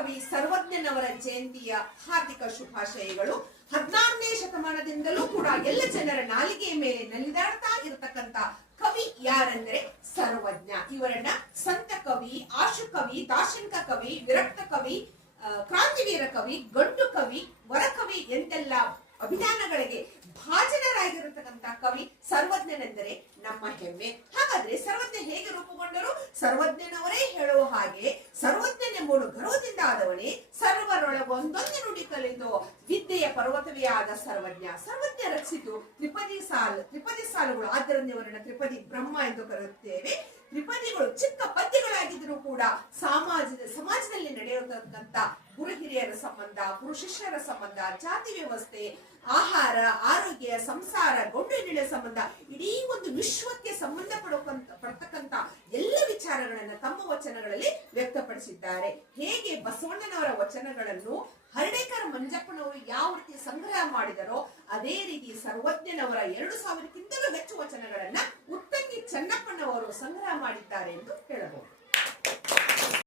ಕವಿ ಸರ್ವಜ್ಞನವರ ಜಯಂತಿಯ ಹಾರ್ದಿಕ ಶುಭಾಶಯಗಳು. 16ನೇ ಶತಮಾನದಿಂದಲೂ ಕೂಡ ಎಲ್ಲ ಜನರ ನಾಲಿಗೆಯ ಮೇಲೆ ನಲಿದಾಡ್ತಾ ಇರತಕ್ಕಂತ ಕವಿ ಯಾರೆಂದರೆ ಸರ್ವಜ್ಞ. ಇವರನ್ನ ಸಂತ ಕವಿ, ಆಶು ಕವಿ, ದಾರ್ಶನಿಕ ಕವಿ, ವಿರಕ್ತ ಕವಿ, ಕ್ರಾಂತಿವೀರ ಕವಿ, ಗಂಡು ಕವಿ, ವರಕವಿ ಎಂತೆಲ್ಲ ಅಭಿಧಾನಗಳಿಗೆ ಭಾಜನರಾಗಿರತಕ್ಕಂತ ಕವಿ ಸರ್ವಜ್ಞನೆಂದರೆ ನಮ್ಮ ಹೆಮ್ಮೆ. ಹಾಗಾದ್ರೆ ಸರ್ವಜ್ಞ ಹೇಗೆ ರೂಪುಗೊಂಡರು? ಸರ್ವಜ್ಞನವರೇ ಹೇಳುವ ಹಾಗೆ ಸರ್ವಜ್ಞನೆಂಬುದು ಗರ್ವದಿಂದ ಆದವನೇ, ಸರ್ವರೊಳಗೊಂದೊಂದು ನುಡಿ ಕಲಿತು ವಿದ್ಯೆಯ ಪರ್ವತವೇ ಆದ ಸರ್ವಜ್ಞ. ಸರ್ವಜ್ಞ ರಚಿಸಿತು ತ್ರಿಪದಿ ಸಾಲುಗಳು. ಆದ್ದರಿಂದ ಇವರನ್ನ ತ್ರಿಪದಿ ಬ್ರಹ್ಮ ಎಂದು ಕರೆಯುತ್ತೇವೆ. ತ್ರಿಪದಿಗಳು ಚಿಕ್ಕ ಪದ್ಯಗಳಾಗಿದ್ದರೂ ಕೂಡ ಸಮಾಜದಲ್ಲಿ ನಡೆಯತಕ್ಕಂತ ಗುರು ಹಿರಿಯರ ಸಂಬಂಧ, ಗುರು ಶಿಷ್ಯರ ಸಂಬಂಧ, ಜಾತಿ ವ್ಯವಸ್ಥೆ, ಆಹಾರ, ಆರೋಗ್ಯ, ಸಂಸಾರ, ಗಂಡು ಹೆಣ್ಣಿನ ಸಂಬಂಧ, ಇಡೀ ಒಂದು ವಿಶ್ವಕ್ಕೆ ಪಡ್ತಕ್ಕಂತ ಎಲ್ಲ ವಿಚಾರಗಳನ್ನ ತಮ್ಮ ವಚನಗಳಲ್ಲಿ ವ್ಯಕ್ತಪಡಿಸಿದ್ದಾರೆ. ಹೇಗೆ ಬಸವಣ್ಣನವರ ವಚನಗಳನ್ನು ಹರ್ಡೇಕರ್ ಮಂಜಪ್ಪನವರು ಯಾವ ರೀತಿ ಸಂಗ್ರಹ ಮಾಡಿದರೋ ಅದೇ ರೀತಿ ಸರ್ವಜ್ಞನವರ 2000ಕ್ಕಿಂತಲೂ ಹೆಚ್ಚು ವಚನಗಳನ್ನ ಉತ್ತಂಗಿ ಚೆನ್ನಪ್ಪನವರು ಸಂಗ್ರಹ ಮಾಡಿದ್ದಾರೆ ಎಂದು ಹೇಳಬಹುದು.